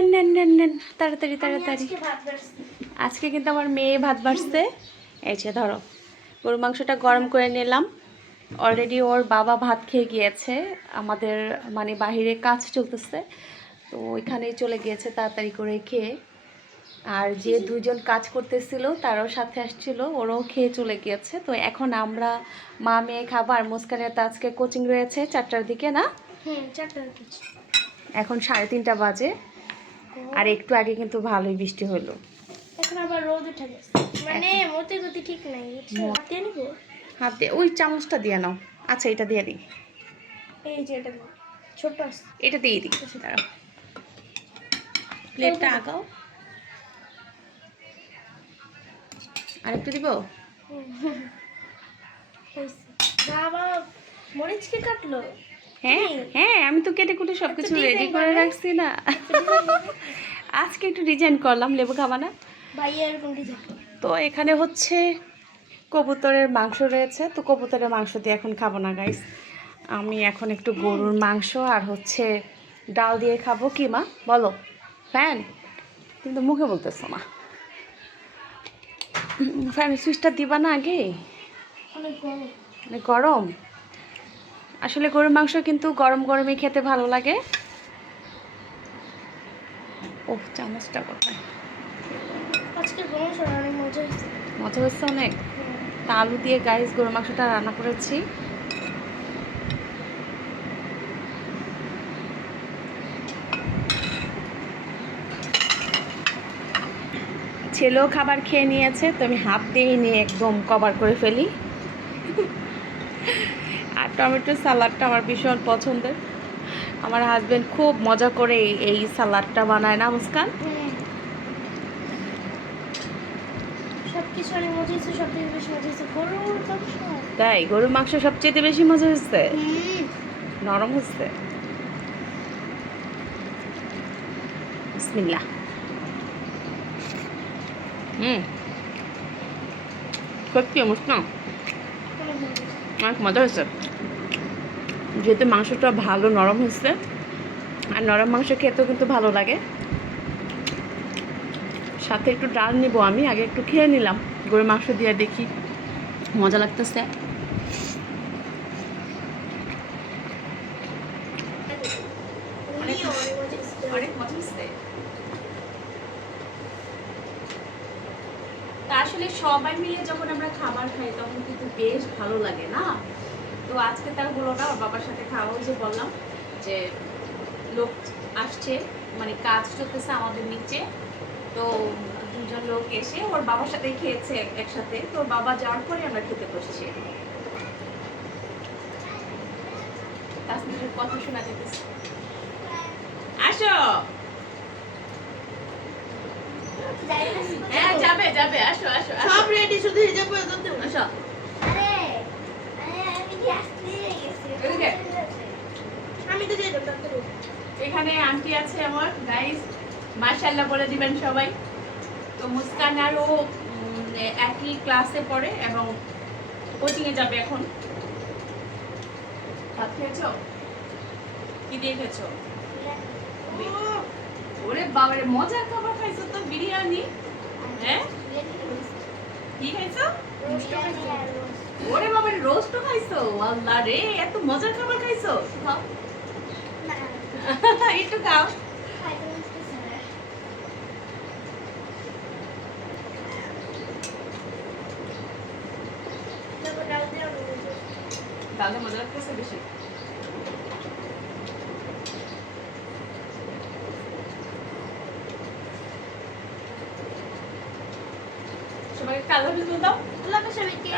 নেন নেন নেন নেন তাড়াতাড়ি তাড়াতাড়ি। আজকে কিন্তু আমার মেয়ে ভাত বাড়ছে। এই যে ধরো, গরু মাংসটা গরম করে নিলাম। অলরেডি ওর বাবা ভাত খেয়ে গিয়েছে, আমাদের মানে বাহিরে কাজ চলতেছে, তো ওইখানেই চলে গিয়েছে তাড়াতাড়ি করে খেয়ে। আর যে দুজন কাজ করতেছিল তারাও সাথে আসছিল, ওরাও খেয়ে চলে গিয়েছে। তো এখন আমরা মা মেয়ে খাবো। আর মুস্কানের তো আজকে কোচিং রয়েছে 4টার দিকে, না? হুম, 4টার দিকে। এখন 3:30 বাজে। আর একটু আগে কিন্তু ভালোই বৃষ্টি হলো। এখন আবার রোদ উঠে গেছে, মানে মতে গতি ঠিক নাই। হাতে নিব, হাত দিয়ে ওই চামচটা দিয়ে নাও। আচ্ছা, এটা দিয়ে দিই। এই যে এটা ছোট আছে, এটা দিয়ে দিই। দাঁড়াও, প্লেটটা আগাও। আর একটু দিব। বাবা মরিচ কে কাটলো? হ্যাঁ হ্যাঁ, আমি তো কেটে কুটে সব কিছু রেডি করে রাখছি না। আজকে একটু ডিজাইন করলাম, লেবু খাবা না? ভাইয়া এরকম ডিজাইন। তো এখানে হচ্ছে কবুতরের মাংস রয়েছে, তো কবুতরের মাংস দিয়ে এখন খাবো না গাইস। আমি এখন একটু গরুর মাংস আর হচ্ছে ডাল দিয়ে খাবো। কি মা বলো? ফ্যান কিন্তু মুখে বলতেছো না। ফ্যানের সুইচটা দিবা না আগে? অনেক গরম। অনেক গরম। আসলে গরুর মাংস কিন্তু গরম গরমই খেতে ভালো লাগে। ওহ, চামচটা কোথায়? আজকে গরম সর অনেক মজা হয়েছে। মজা হচ্ছে অনেক। তা আলু দিয়ে গাইস গরুর মাংসটা রান্না করেছি। ছেলেও খাবার খেয়ে নিয়েছে, তো আমি হাফ দিয়ে নিয়ে একদম কভার করে ফেলি। আর টমেটো সালাডটা আমার ভীষণ পছন্দের। আমার হাজবেন্ড খুব মজা করে এই সালাডটা বানায়, না মুস্কান? সবকিছু অনেক মজা হয়েছে, সবথেকে বেশি মজা হয়েছে গরুর মাংস। তাই গরুর মাংস সবচেয়ে বেশি মজা হচ্ছে, নরম হচ্ছে। বিসমিল্লাহ। সত্যি মুস্কান অনেক মজা হয়েছে, যেহেতু মাংসটা ভালো নরম হচ্ছে। আর নরম মাংস খেতেও কিন্তু ভালো লাগে। সাথে একটু ডাল নিব, আমি আগে একটু খেয়ে নিলাম গরুর মাংস দিয়ে, দেখি মজা লাগতেছে। অনেক মজা হচ্ছে। তা আসলে সবাই মিলে যখন আমরা খাবার খাই তখন কিন্তু বেশ ভালো লাগে, না? তো আজকে তার হলো না, ওর বাবার সাথে খাওয়া। যে বললাম যে লোক আসছে, মানে কাজ চলতেছে আমাদের নিচে, তো দুজন লোক এসে ওর বাবার সাথে খেয়েছে একসাথে। তো ওর বাবা যাওয়ার পরে আমরা খেতে বসছি। তাসমিরের কথা শোনা যেতেছে। আসো। হ্যাঁ, যাবে যাবে, আসো আসো আসো। সব রেডি, শুধু হিজাব পরে করতে হবে। আসো। আমি তো যেতাম ডাক্তার। এখানে আন্টি আছে আমার গাইস, মাশাআল্লাহ বলে দিবেন সবাই। তো মুস্কান আর ও একই ক্লাসে পড়ে এবং কোচিং এ যাবে এখন। ভাত খেয়েছো? কি দিয়ে খেয়েছো? ওরে বাবারে, মজার খাবার খাইছো তো, বিরিয়ানি। হ্যাঁ, কি খাইছো? ওরে বাবারে, রোস্ট খাইছো? আল্লাহ রে, এত মজার খাবার খাইছো। খাও একটু খাও। ডালটা মজা লাগতেছে বেশি। সবাইকে কালো বিস্কুট দাও। আল্লাহ হাফেজ সবাইকে।